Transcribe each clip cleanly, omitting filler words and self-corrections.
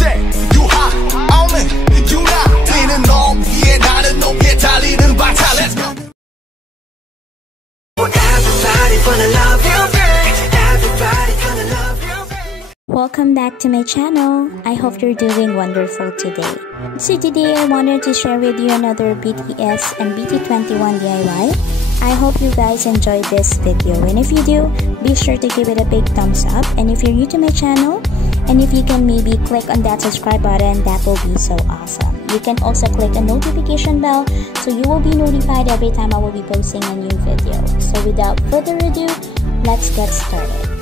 세 유하오는 유나 뛰는 놈 위에 나는 높게 달리는 바타 Let's go Everybody wanna love you Everybody gonna love you Welcome back to my channel. I hope you're doing wonderful today. So today I wanted to share with you another BTS and BT21 DIY. I hope you guys enjoyed this video, and if you do, be sure to give it a big thumbs up. And if you're new to my channel, and if you can maybe click on that subscribe button, that will be so awesome. You can also click the notification bell so you will be notified every time I will be posting a new video. So without further ado, let's get started.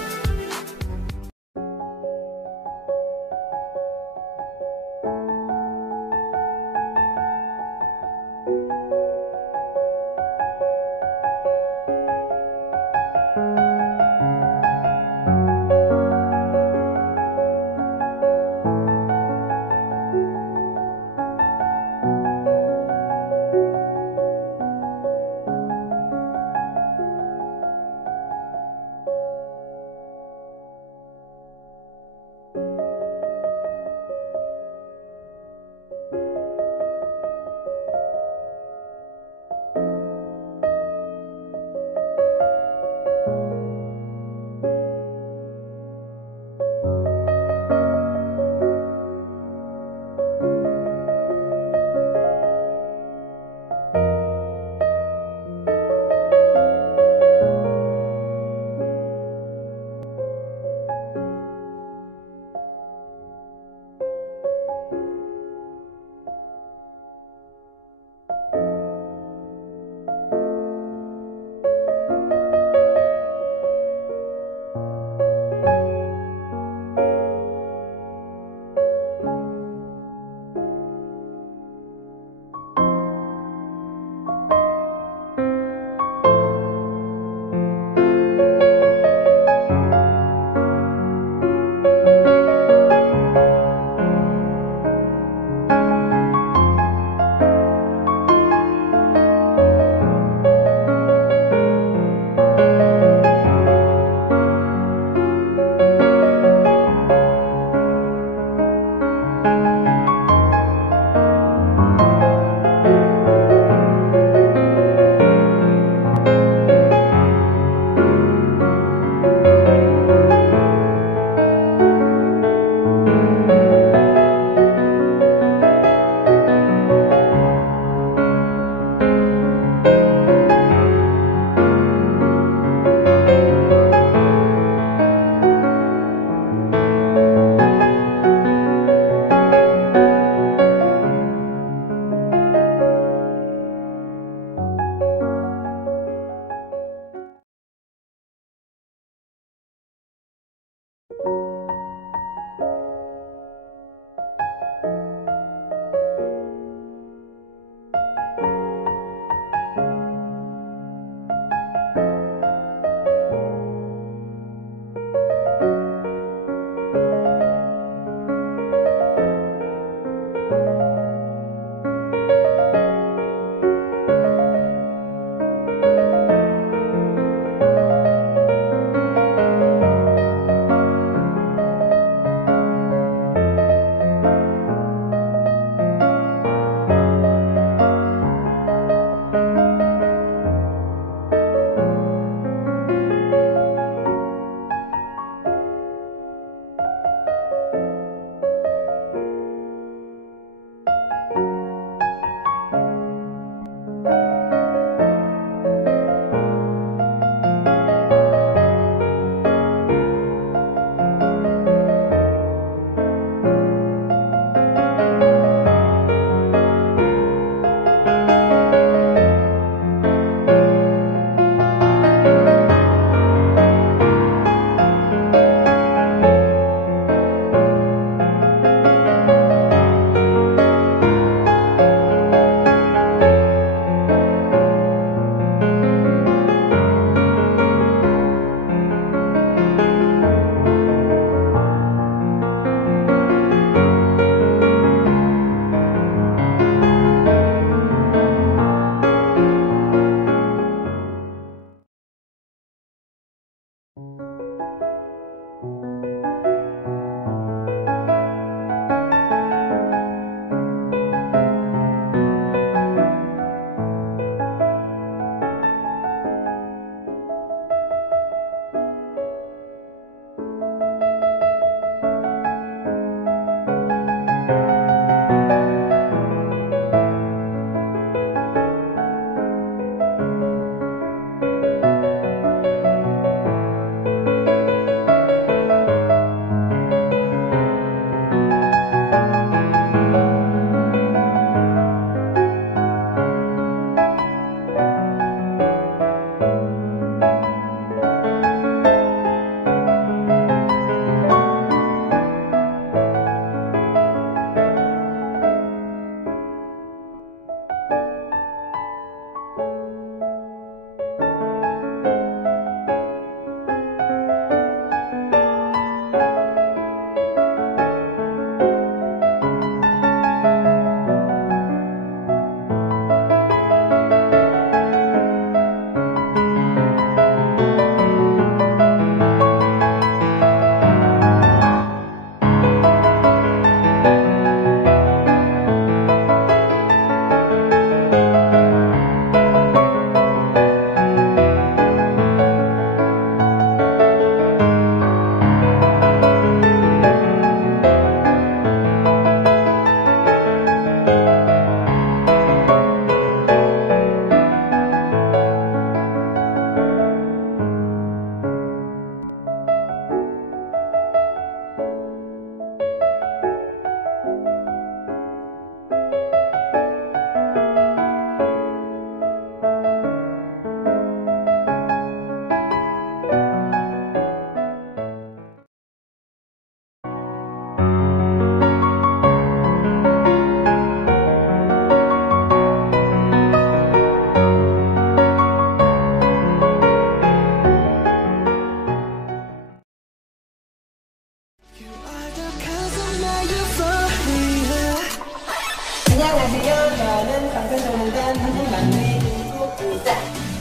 방탄 소년단 한국 막내 중국이다.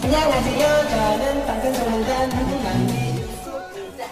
안녕하세요. 저는 방탄 소년단 한국 막내 중국이다.